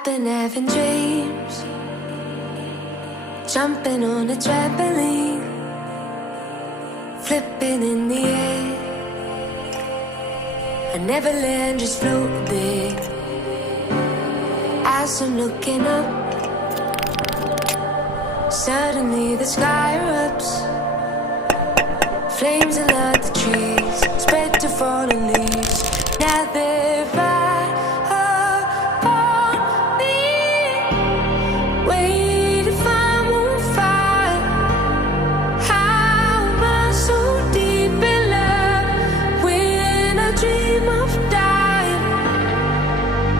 I've been having dreams, jumping on a trampoline, flipping in the air. I never land, just float there. As I'm looking up, suddenly the sky erupts. Flames alert the trees, spread to fallen leaves.